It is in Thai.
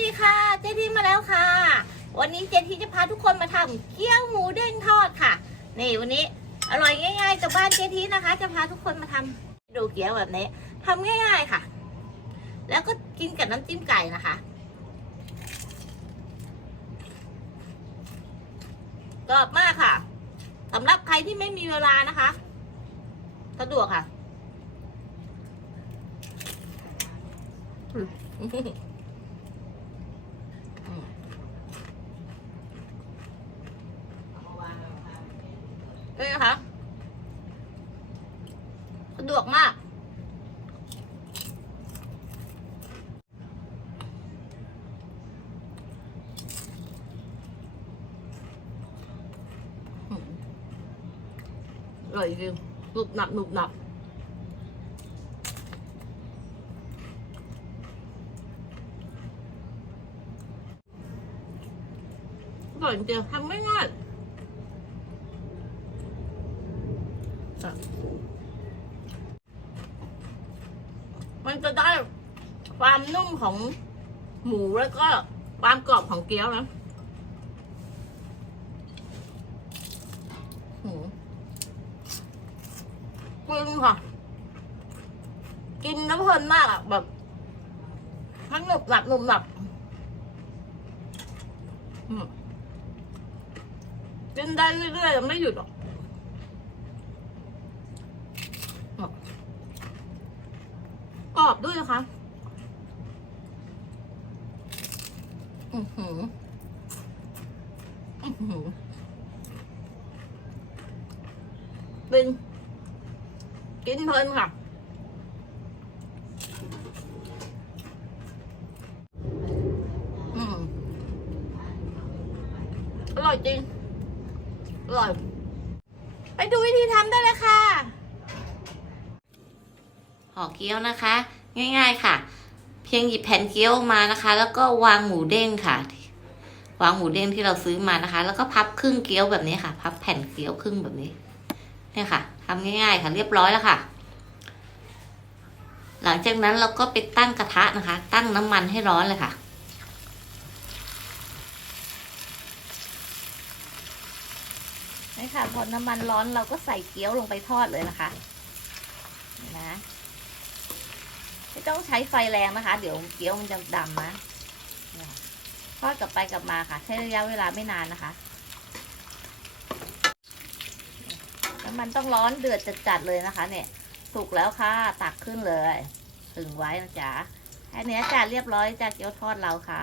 ดีค่ะ เจทีมาแล้วค่ะ วันนี้เจทีจะพาทุกคนมาทำเกี๊ยวหมูเด้งทอดค่ะ นี่วันนี้อร่อยง่ายๆจากบ้านเจทีนะคะ จะพาทุกคนมาทำดูเกี๊ยวแบบนี้ทำง่าย ๆค่ะ แล้วก็กินกับน้ำจิ้มไก่นะคะ กรอบมากค่ะสำหรับใครที่ไม่มีเวลานะคะ สะดวกค่ะ นี่นะคะสะดวกมาก อร่อยจริงหนุบหนับหนุบหนับอร่อยจริงทำไม่ง่าย อะมันจะได้ความนุ่มของหมูแล้วก็ความกรอบของเกี๊ยวนะหืมกินค่ะ กินแล้วเพลินมากอะ แบบทั้งหนุบหนับหนุบหนับกินได้เรื่อยๆไม่หยุดหรอกกร อบด้วยนะคะ อือหือ อือหือ เป็น กินเพลินค่ะอืมอร่อยจริง อร่อย ไปดูวิธีทำได้เลยค่ะห่อเกี๊ยวนะคะ ง่าย ๆค่ะ เพียงหยิบแผ่นเกี๊ยวมานะคะ แล้วก็วางหมูเด้งค่ะ วางหมูเด้งที่เราซื้อมานะคะ แล้วก็พับครึ่งเกี๊ยวแบบนี้ค่ะ พับแผ่นเกี๊ยวครึ่งแบบนี้ เนี่ยค่ะทำง่าย ๆ ค่ะ เรียบร้อยแล้วค่ะ หลังจากนั้นเราก็ไปตั้งกระทะนะคะ ตั้งน้ำมันให้ร้อนเลยค่ะนี่ค่ะพอน้ำมันร้อนเราก็ใส่เกี๊ยวลงไปทอดเลยนะคะนะ ไม่ต้องใช้ไฟแรงนะคะ เดี๋ยวเกี๊ยวมันจะดำนะทอดกลับไปกลับมาค่ะ ใช้ระยะเวลาไม่นานนะคะน้ำมันต้องร้อนเดือดจัดๆเลยนะคะ เนี่ยสุกแล้วค่ะ ตักขึ้นเลย ถึงไว้นะจ๊ะแค่นี้จ้ะเรียบร้อยจ้ะเกี๊ยวทอดเราค่ะ